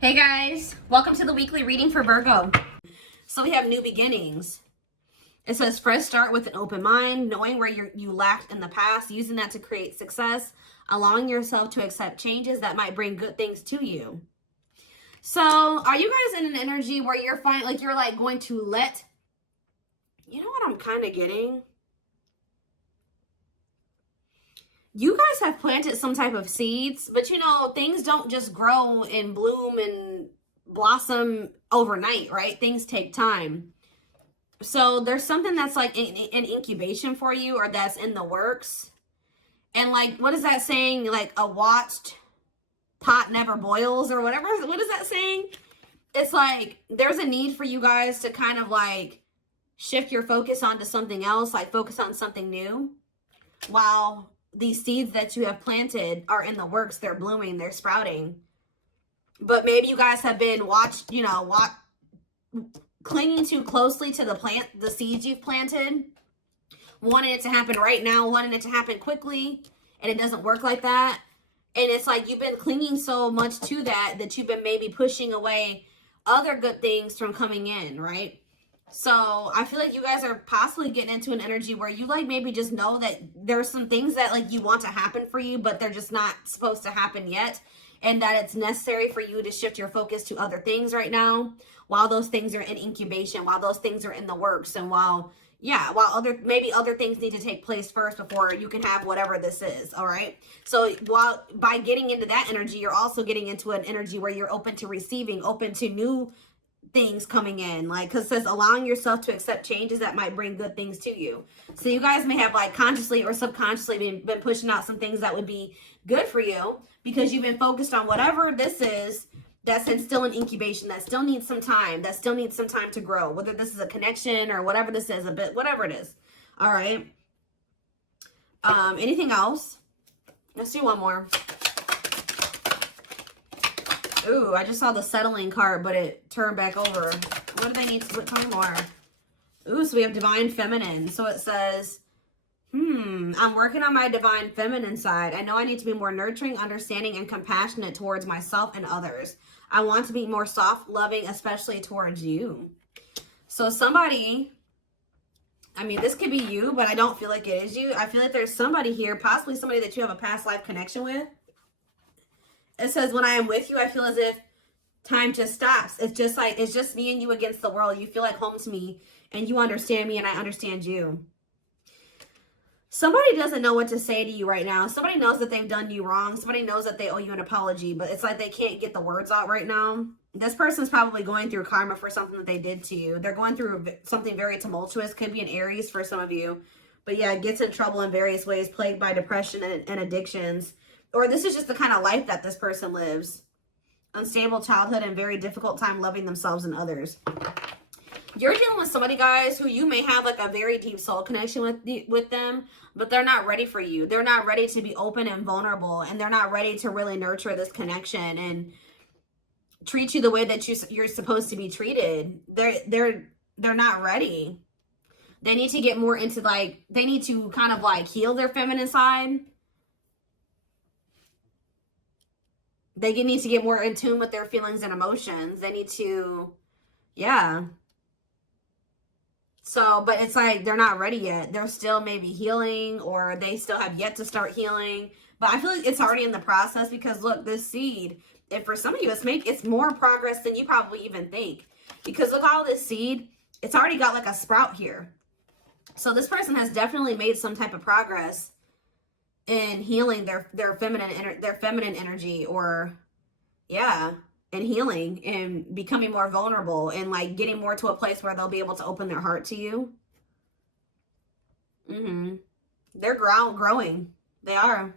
Hey guys, welcome to the weekly reading for Virgo. So we have new beginnings. It says fresh start with an open mind, knowing where you lacked in the past, using that to create success, allowing yourself to accept changes that might bring good things to you. So are you guys in an energy where you're going to let, you know what I'm kind of getting? You guys have planted some type of seeds, but you know, things don't just grow and bloom and blossom overnight, right? Things take time. So there's something that's like an incubation for you, or that's in the works. And like, what is that saying? Like, a watched pot never boils, or whatever. What is that saying? It's like there's a need for you guys to kind of like shift your focus onto something else, like focus on something new, while these seeds that you have planted are in the works. They're blooming, they're sprouting. But maybe you guys have been clinging too closely to the seeds you've planted, wanting it to happen right now, wanting it to happen quickly, and it doesn't work like that. And it's like you've been clinging so much to that you've been maybe pushing away other good things from coming in, right? So I feel like you guys are possibly getting into an energy where you like maybe just know that there's some things that like you want to happen for you, but they're just not supposed to happen yet. And that it's necessary for you to shift your focus to other things right now, while those things are in incubation, while those things are in the works, and while other things need to take place first before you can have whatever this is. All right. So while by getting into that energy, you're also getting into an energy where you're open to receiving, open to new things coming in, like, because it says allowing yourself to accept changes that might bring good things to you. So you guys may have like consciously or subconsciously been pushing out some things that would be good for you, because you've been focused on whatever this is that's still in incubation, that still needs some time, to grow, whether this is a connection or whatever this is, whatever it is. All right. Anything else? Let's do one more. Ooh, I just saw the settling card, but it turned back over. What do they need to tell me more? Ooh, so we have divine feminine. So it says, I'm working on my divine feminine side. I know I need to be more nurturing, understanding, and compassionate towards myself and others. I want to be more soft, loving, especially towards you. So somebody, I mean, this could be you, but I don't feel like it is you. I feel like there's somebody here, possibly somebody that you have a past life connection with. It says, when I am with you, I feel as if time just stops. It's just me and you against the world. You feel like home to me, and you understand me, and I understand you. Somebody doesn't know what to say to you right now. Somebody knows that they've done you wrong. Somebody knows that they owe you an apology, but it's like they can't get the words out right now. This person's probably going through karma for something that they did to you. They're going through something very tumultuous. Could be an Aries for some of you. But yeah, gets in trouble in various ways, plagued by depression and addictions. Or this is just the kind of life that this person lives. Unstable childhood and very difficult time loving themselves and others. You're dealing with somebody, guys, who you may have like a very deep soul connection with them, but they're not ready for you. They're not ready to be open and vulnerable, and they're not ready to really nurture this connection and treat you the way that you're supposed to be treated. They're not ready. They need to get more into they need to kind of like heal their feminine side. They need to get more in tune with their feelings and emotions. They need to, yeah. So, but it's like they're not ready yet. They're still maybe healing, or they still have yet to start healing. But I feel like it's already in the process, because look, this seed, if for some of you, it's more progress than you probably even think. Because look, all this seed, it's already got like a sprout here. So this person has definitely made some type of progress in healing their feminine energy, or yeah, and healing and becoming more vulnerable, and like getting more to a place where they'll be able to open their heart to you. They're growing. They are.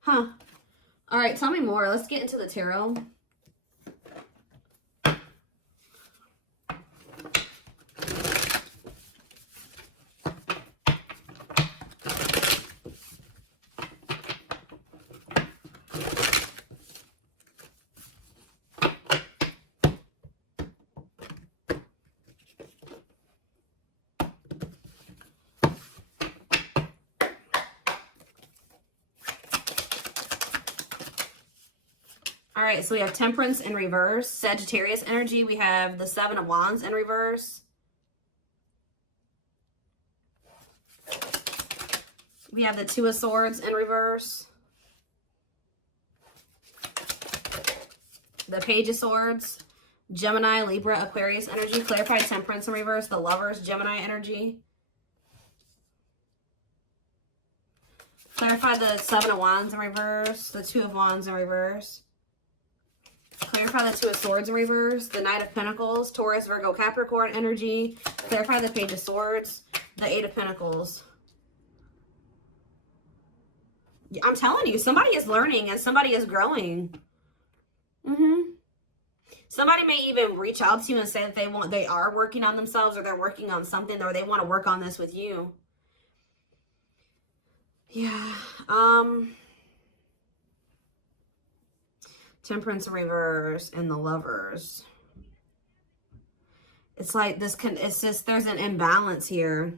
Huh. All right, tell me more. Let's get into the tarot. All right, so we have Temperance in reverse, Sagittarius energy. We have the Seven of Wands in reverse. We have the Two of Swords in reverse. The Page of Swords, Gemini, Libra, Aquarius energy. Clarified Temperance in reverse. The Lovers, Gemini energy. Clarify the Seven of Wands in reverse. The Two of Wands in reverse. Clarify the Two of Swords in reverse. The Knight of Pentacles, Taurus, Virgo, Capricorn energy. Clarify the Page of Swords. The Eight of Pentacles. I'm telling you, somebody is learning and somebody is growing. Somebody may even reach out to you and say that they are working on themselves, or they're working on something, or they want to work on this with you. Yeah. Temperance in reverse and the Lovers. It's like this it's just, there's an imbalance here.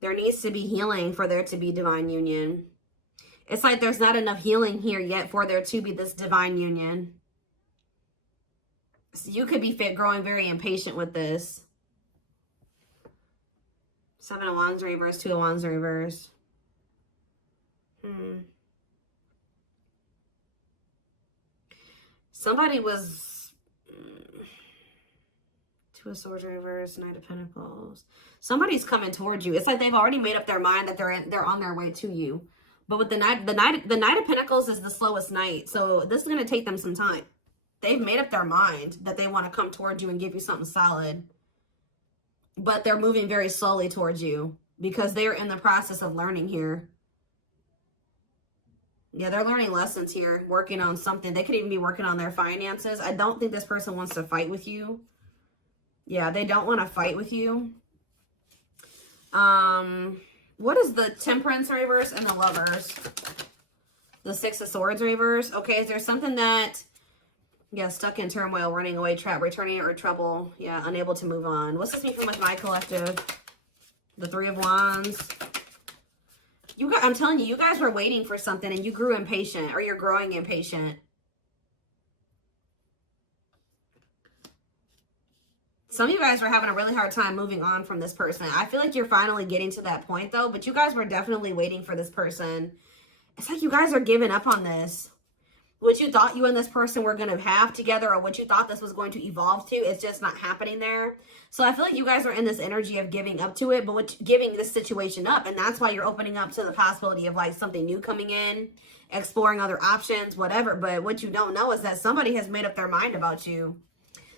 There needs to be healing for there to be divine union. It's like there's not enough healing here yet for there to be this divine union. So you could be growing very impatient with this. Seven of Wands in reverse, Two of Wands in reverse. Somebody was... Two of Swords in reverse, Knight of Pentacles. Somebody's coming towards you. It's like they've already made up their mind that they're on their way to you. But with the Knight of Pentacles is the slowest knight. So this is going to take them some time. They've made up their mind that they want to come towards you and give you something solid. But they're moving very slowly towards you because they're in the process of learning here. Yeah, they're learning lessons here, working on something. They could even be working on their finances. I don't think this person wants to fight with you. Yeah, they don't want to fight with you. What is the Temperance in reverse and the Lovers? The Six of Swords in reverse. Okay, is there something that, yeah, stuck in turmoil, running away, trap, returning, or trouble? Yeah, unable to move on. What's this mean for my collective? The Three of Wands. I'm telling you, you guys were waiting for something and you grew impatient, or you're growing impatient. Some of you guys were having a really hard time moving on from this person. I feel like you're finally getting to that point, though. But you guys were definitely waiting for this person. It's like you guys are giving up on this. What you thought you and this person were going to have together, or what you thought this was going to evolve to, it's just not happening there. So I feel like you guys are in this energy of giving up to it, but giving this situation up. And that's why you're opening up to the possibility of like something new coming in, exploring other options, whatever. But what you don't know is that somebody has made up their mind about you.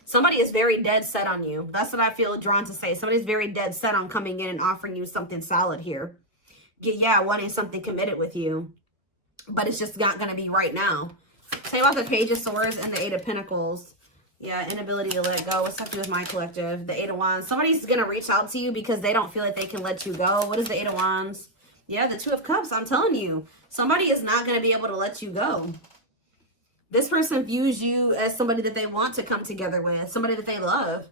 Somebody is very dead set on you. That's what I feel drawn to say. Somebody's very dead set on coming in and offering you something solid here. Yeah, wanting something committed with you. But it's just not going to be right now. Say about the Page of Swords and the Eight of Pentacles. Yeah, inability to let go. What's up with my collective? The Eight of Wands. Somebody's going to reach out to you because they don't feel like they can let you go. What is the Eight of Wands? Yeah, the Two of Cups. I'm telling you. Somebody is not going to be able to let you go. This person views you as somebody that they want to come together with, somebody that they love,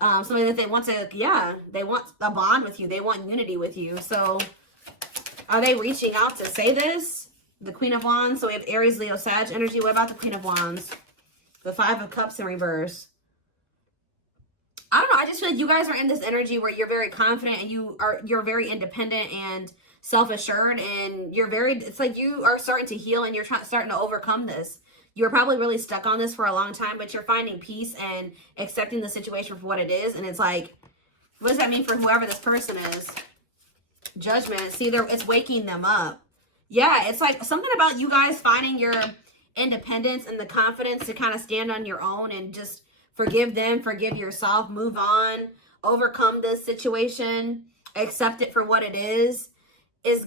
somebody that they want to, yeah, they want a bond with you. They want unity with you. So are they reaching out to say this? The Queen of Wands. So we have Aries, Leo, Sag energy. What about the Queen of Wands? The Five of Cups in reverse. I don't know. I just feel like you guys are in this energy where you're very confident and you're very independent and self-assured, and it's like you are starting to heal and you're starting to overcome this. You were probably really stuck on this for a long time, but you're finding peace and accepting the situation for what it is. And it's like, what does that mean for whoever this person is? Judgment. See, it's waking them up. Yeah, it's like something about you guys finding your independence and the confidence to kind of stand on your own and just forgive them, forgive yourself, move on, overcome this situation, accept it for what it is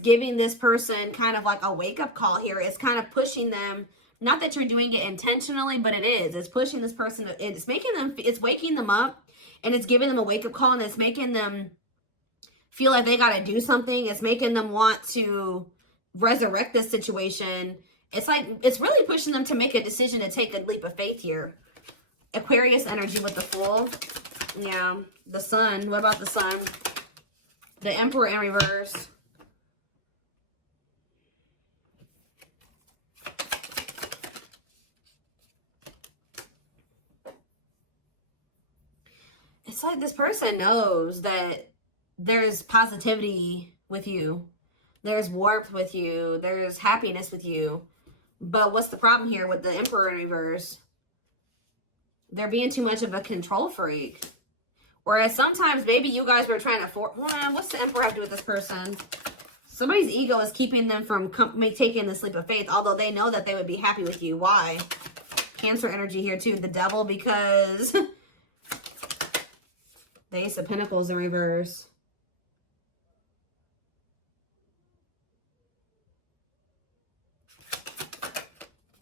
giving this person kind of like a wake-up call here. It's kind of pushing them. Not that you're doing it intentionally, but it is. It's pushing this person. It's waking them up, and it's giving them a wake-up call, and it's making them feel like they got to do something. It's making them want to resurrect this situation. It's like, it's really pushing them to make a decision to take a leap of faith here. Aquarius energy with the Fool. Yeah. The Sun. What about the Sun? The Emperor in reverse. it's like this person knows that there's positivity with you. There's warmth with you. There's happiness with you. But what's the problem here with the Emperor in reverse? They're being too much of a control freak. Whereas sometimes maybe you guys were trying to what's the Emperor have to do with this person? Somebody's ego is keeping them from taking the leap of faith, although they know that they would be happy with you. Why? Cancer energy here too. The Devil, because the Ace of Pentacles in reverse.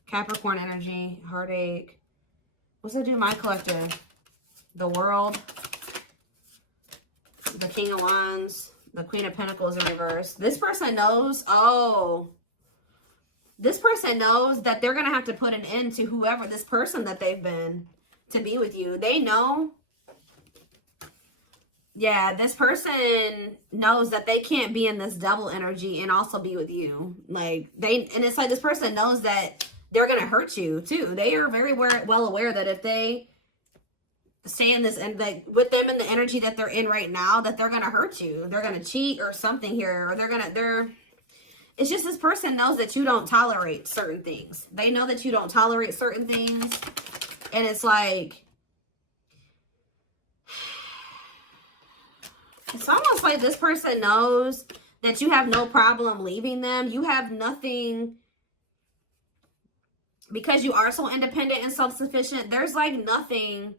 Capricorn energy, heartache. What's it do to my collective? The World. The King of Wands. The Queen of Pentacles in reverse. This person knows, this person knows that they're going to have to put an end to whoever this person that they've been to be with you. They know. Yeah, this person knows that they can't be in this double energy and also be with you. Like, and it's like this person knows that they're going to hurt you too. They are very well aware that if they stay in this and like with them in the energy that they're in right now, that they're going to hurt you. They're going to cheat or something here, or it's just this person knows that you don't tolerate certain things. They know that you don't tolerate certain things. And it's like, it's almost like this person knows that you have no problem leaving them. You have nothing, because you are so independent and self-sufficient. There's like nothing.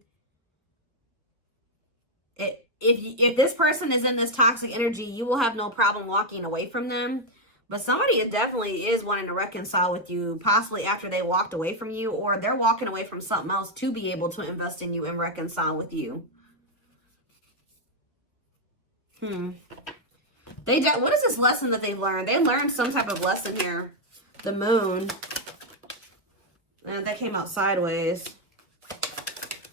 If this person is in this toxic energy, you will have no problem walking away from them. But somebody definitely is wanting to reconcile with you, possibly after they walked away from you, or they're walking away from something else to be able to invest in you and reconcile with you. What is this lesson that they learned? They learned some type of lesson here. The Moon. And that came out sideways.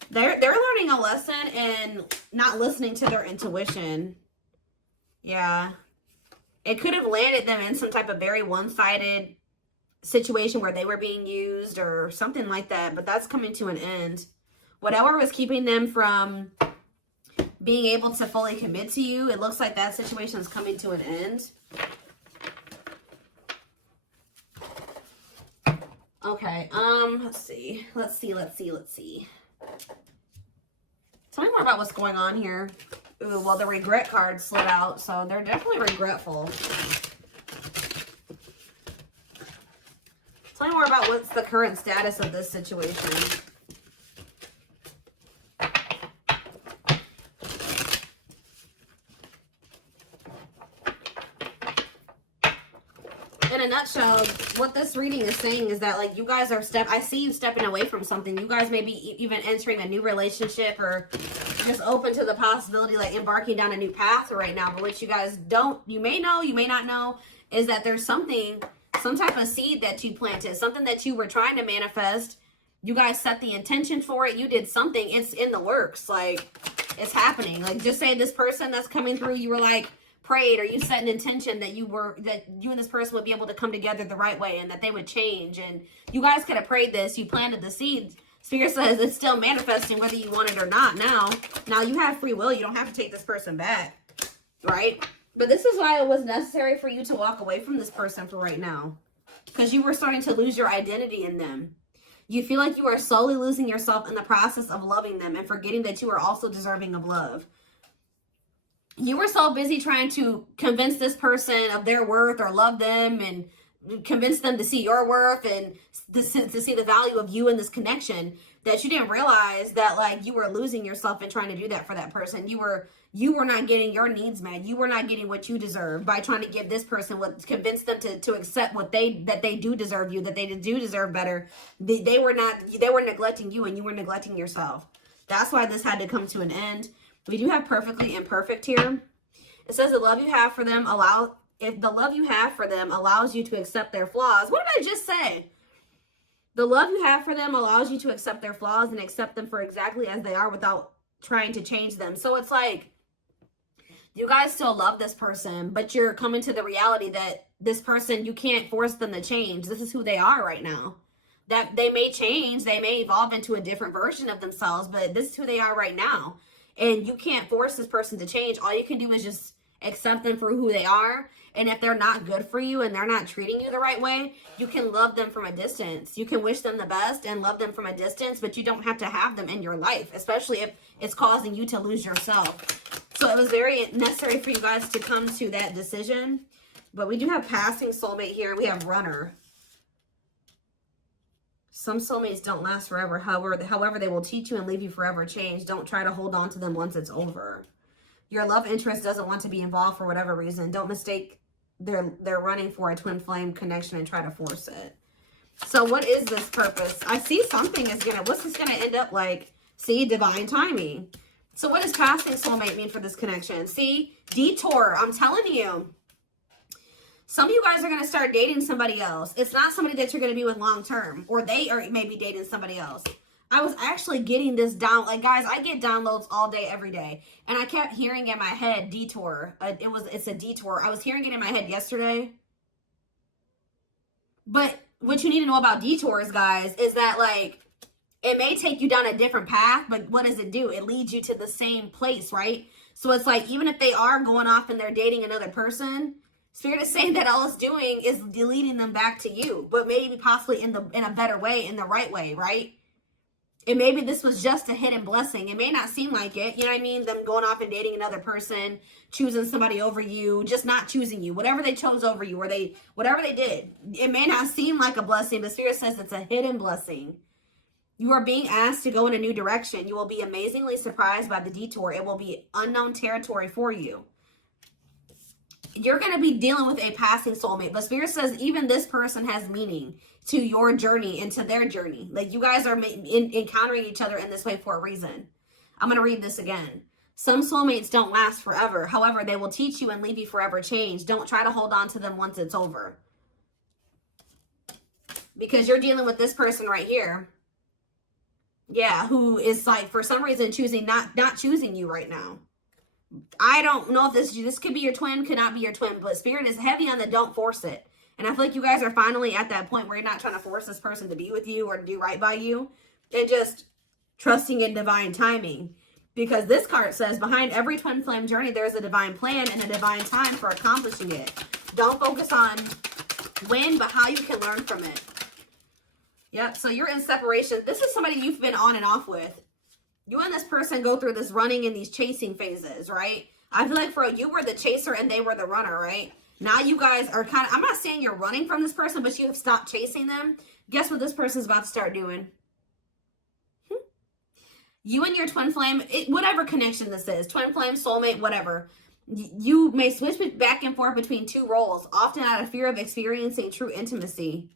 They're learning a lesson in not listening to their intuition. Yeah. It could have landed them in some type of very one-sided situation where they were being used or something like that. But that's coming to an end. Whatever was keeping them from being able to fully commit to you, it looks like that situation is coming to an end. Okay, let's see. Tell me more about what's going on here. Ooh, well, the regret card slid out, so they're definitely regretful. Tell me more about what's the current status of this situation. In a nutshell, what this reading is saying is that, like, you guys are I see you stepping away from something. You guys may be even entering a new relationship or just open to the possibility, like, embarking down a new path right now. But what you guys you may know, you may not know, is that there's some type of seed that you planted, something that you were trying to manifest. You guys set the intention for it. You did something. It's in the works. Like, it's happening. Like, just say this person that's coming through, you were like, prayed, or you set an intention that you and this person would be able to come together the right way and that they would change, and you guys could have prayed this, you planted the seeds. Spirit says it's still manifesting whether you want it or not. Now you have free will. You don't have to take this person back, right? But this is why it was necessary for you to walk away from this person for right now, because you were starting to lose your identity in them. You feel like you are slowly losing yourself in the process of loving them and forgetting that you are also deserving of love. You were so busy trying to convince this person of their worth or love them and convince them to see your worth and to see the value of you in this connection that you didn't realize that, like, you were losing yourself in trying to do that for that person. You were not getting your needs met. You were not getting what you deserve by trying to give this person convince them to accept that they do deserve you, that they do deserve better. They were neglecting you, and you were neglecting yourself. That's why this had to come to an end. We do have perfectly imperfect here. It says the love you have for them allows you to accept their flaws. What did I just say? The love you have for them allows you to accept their flaws and accept them for exactly as they are without trying to change them. So it's like you guys still love this person, but you're coming to the reality that this person, you can't force them to change. This is who they are right now. That they may change, they may evolve into a different version of themselves, but this is who they are right now. And you can't force this person to change. All you can do is just accept them for who they are. And if they're not good for you and they're not treating you the right way, you can love them from a distance. You can wish them the best and love them from a distance, but you don't have to have them in your life, especially if it's causing you to lose yourself. So it was very necessary for you guys to come to that decision. But we do have passing soulmate here. We have runner. Some soulmates don't last forever. However, they will teach you and leave you forever changed. Don't try to hold on to them once it's over. Your love interest doesn't want to be involved for whatever reason. Don't mistake they're running for a twin flame connection and try to force it. So what is this purpose? I see something is gonna, what's this gonna end up like? See, divine timing. So what does passing soulmate mean for this connection? See, detour, I'm telling you. Some of you guys are going to start dating somebody else. It's not somebody that you're going to be with long term, or they are maybe dating somebody else. I was actually getting this down. Like, guys, I get downloads all day, every day. And I kept hearing in my head, detour. It's a detour. I was hearing it in my head yesterday. But what you need to know about detours, guys, is that, like, it may take you down a different path, but what does it do? It leads you to the same place, right? So it's like, even if they are going off and they're dating another person, Spirit is saying that all it's doing is leading them back to you, but maybe possibly in a better way, in the right way, right? And maybe this was just a hidden blessing. It may not seem like it, you know what I mean? Them going off and dating another person, choosing somebody over you, just not choosing you. Whatever they chose over you, or whatever they did, it may not seem like a blessing, but Spirit says it's a hidden blessing. You are being asked to go in a new direction. You will be amazingly surprised by the detour. It will be unknown territory for you. You're going to be dealing with a passing soulmate. But Spirit says even this person has meaning to your journey and to their journey. Like, you guys are encountering each other in this way for a reason. I'm going to read this again. Some soulmates don't last forever. However, they will teach you and leave you forever changed. Don't try to hold on to them once it's over. Because you're dealing with this person right here. Yeah, who is, like, for some reason choosing not choosing you right now. I don't know if this could be your twin, could not be your twin, but Spirit is heavy on the don't force it. And I feel like you guys are finally at that point where you're not trying to force this person to be with you or to do right by you. And just trusting in divine timing. Because this card says, behind every twin flame journey, there's a divine plan and a divine time for accomplishing it. Don't focus on when, but how you can learn from it. Yep, so you're in separation. This is somebody you've been on and off with. You and this person go through this running and these chasing phases, right? I feel like for you were the chaser and they were the runner, right? Now you guys are kind of, I'm not saying you're running from this person, but you have stopped chasing them. Guess what this person's about to start doing? You and your twin flame, whatever connection this is, twin flame, soulmate, whatever. You may switch back and forth between two roles, often out of fear of experiencing true intimacy.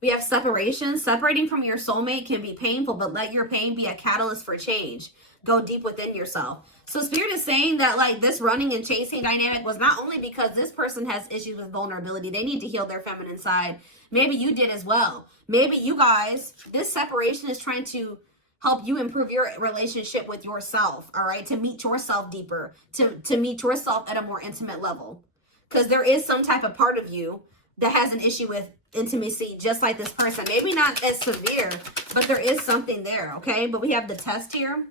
We have separation. Separating from your soulmate can be painful, but let your pain be a catalyst for change. Go deep within yourself. So Spirit is saying that, like, this running and chasing dynamic was not only because this person has issues with vulnerability. They need to heal their feminine side. Maybe you did as well. Maybe you guys, this separation is trying to help you improve your relationship with yourself, all right? To meet yourself deeper, to meet yourself at a more intimate level. Because there is some type of part of you that has an issue with intimacy, just like this person. Maybe not as severe, but there is something there, okay? But we have the test here.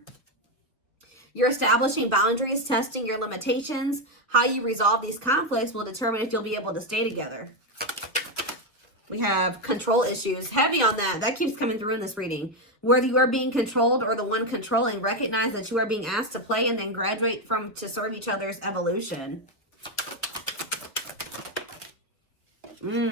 You're establishing boundaries, testing your limitations. How you resolve these conflicts will determine if you'll be able to stay together. We have control issues. Heavy on that. That keeps coming through in this reading. Whether you are being controlled or the one controlling, recognize that you are being asked to play and then graduate to serve each other's evolution.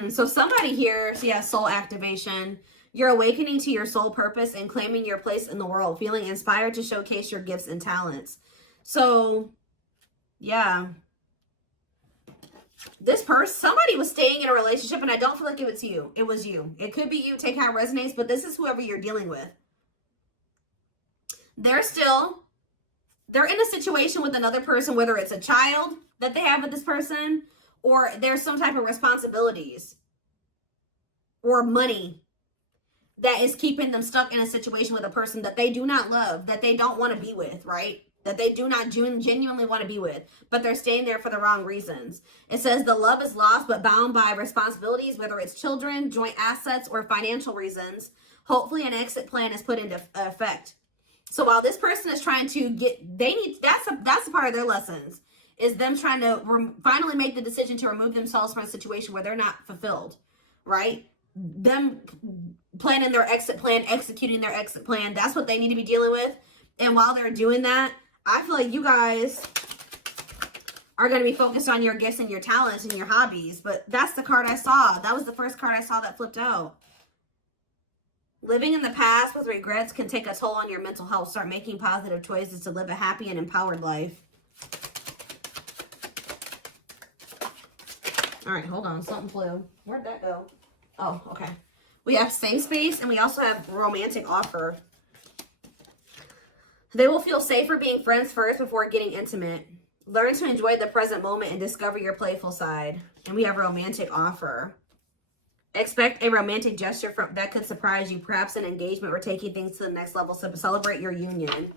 So somebody here, so yeah, soul activation. You're awakening to your soul purpose and claiming your place in the world, feeling inspired to showcase your gifts and talents. So, yeah. This person, somebody was staying in a relationship, and I don't feel like it was you. It was you. It could be you. Take how it resonates, but this is whoever you're dealing with. They're in a situation with another person, whether it's a child that they have with this person, or there's some type of responsibilities or money that is keeping them stuck in a situation with a person that they do not love, that they don't want to be with, right? That they do not genuinely want to be with, but they're staying there for the wrong reasons. It says the love is lost but bound by responsibilities, whether it's children, joint assets, or financial reasons. Hopefully an exit plan is put into effect. So while this person is trying to that's a part of their lessons, is them trying to finally make the decision to remove themselves from a situation where they're not fulfilled, right? Them planning their exit plan, executing their exit plan. That's what they need to be dealing with. And while they're doing that, I feel like you guys are going to be focused on your gifts and your talents and your hobbies. But that's the card I saw. That was the first card I saw that flipped out. Living in the past with regrets can take a toll on your mental health. Start making positive choices to live a happy and empowered life. All right, hold on. Something flew. Where'd that go? Oh, okay. We have safe space, and we also have romantic offer. They will feel safer being friends first before getting intimate. Learn to enjoy the present moment and discover your playful side. And we have romantic offer. Expect a romantic gesture that could surprise you, perhaps an engagement or taking things to the next level. So celebrate your union.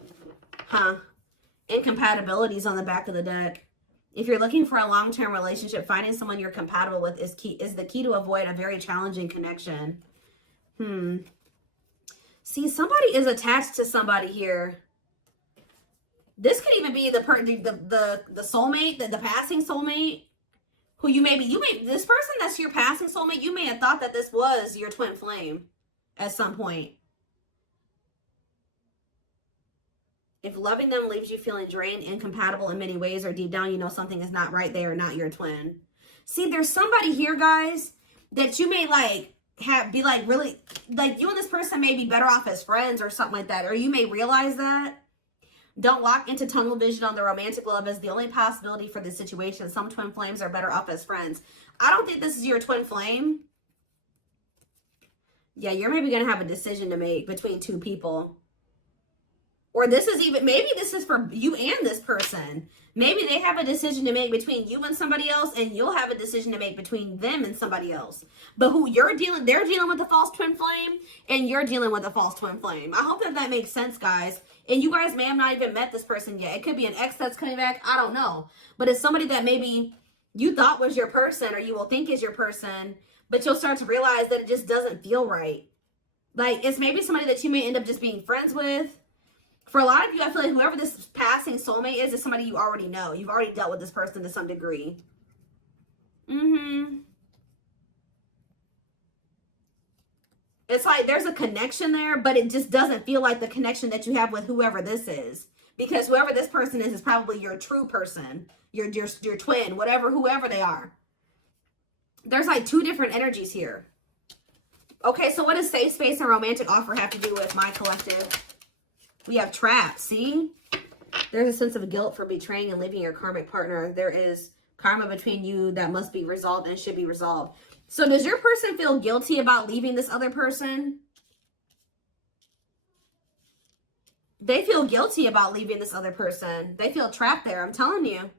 Incompatibilities on the back of the deck. If you're looking for a long-term relationship, finding someone you're compatible with is the key to avoid a very challenging connection. See, somebody is attached to somebody here. This could even be the soulmate, the passing soulmate, who this person that's your passing soulmate, you may have thought that this was your twin flame at some point. If loving them leaves you feeling drained, incompatible in many ways, or deep down you know something is not right, they are not your twin. See, there's somebody here, guys, that you may really, you and this person may be better off as friends or something like that, or you may realize that. Don't lock into tunnel vision on the romantic love as the only possibility for this situation. Some twin flames are better off as friends. I don't think this is your twin flame. Yeah, you're maybe going to have a decision to make between two people. Or maybe this is for you and this person. Maybe they have a decision to make between you and somebody else, and you'll have a decision to make between them and somebody else. But they're dealing with a false twin flame, and you're dealing with a false twin flame. I hope that makes sense, guys. And you guys may have not even met this person yet. It could be an ex that's coming back. I don't know. But it's somebody that maybe you thought was your person, or you will think is your person, but you'll start to realize that it just doesn't feel right. Like, it's maybe somebody that you may end up just being friends with. For a lot of you, I feel like whoever this passing soulmate is somebody you already know. You've already dealt with this person to some degree. It's like there's a connection there, but it just doesn't feel like the connection that you have with whoever this is. Because whoever this person is probably your true person, your twin, whoever they are. There's like two different energies here. Okay, so what does safe space and romantic offer have to do with my collective? We have trapped, see? There's a sense of guilt for betraying and leaving your karmic partner. There is karma between you that must be resolved and should be resolved. So does your person feel guilty about leaving this other person? They feel guilty about leaving this other person. They feel trapped there, I'm telling you.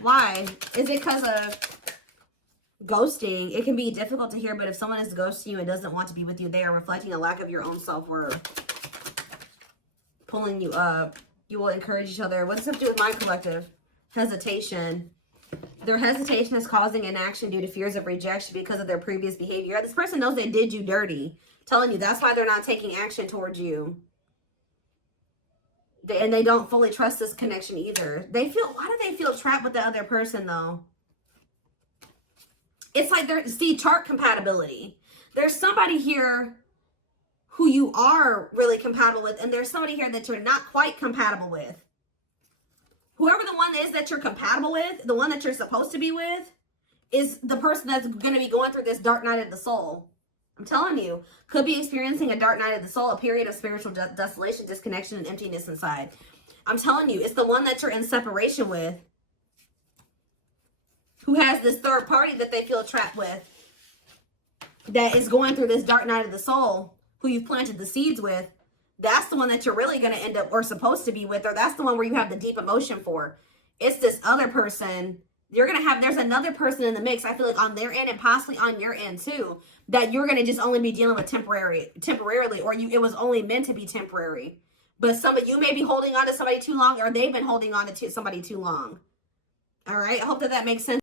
Why? Is it because of ghosting? It can be difficult to hear, but if someone is ghosting you and doesn't want to be with you, they are reflecting a lack of your own self-worth. Pulling you up. You will encourage each other. What does this have to do with my collective? Hesitation. Their hesitation is causing inaction due to fears of rejection because of their previous behavior. This person knows they did you dirty. I'm telling you, that's why they're not taking action towards you. And they don't fully trust this connection either. Why do they feel trapped with the other person though? It's like chart compatibility. There's somebody here who you are really compatible with, and there's somebody here that you're not quite compatible with. Whoever the one is that you're compatible with, the one that you're supposed to be with, is the person that's going to be going through this dark night of the soul. I'm telling you, could be experiencing a dark night of the soul, a period of spiritual desolation, disconnection, and emptiness inside. I'm telling you, it's the one that you're in separation with, who has this third party that they feel trapped with, that is going through this dark night of the soul, who you've planted the seeds with. That's the one that you're really going to end up or supposed to be with, or that's the one where you have the deep emotion for. It's this other person. There's another person in the mix, I feel like on their end and possibly on your end too, that you're going to just only be dealing with temporarily, or it was only meant to be temporary. But you may be holding on to somebody too long, or they've been holding on to somebody too long. All right. I hope that makes sense.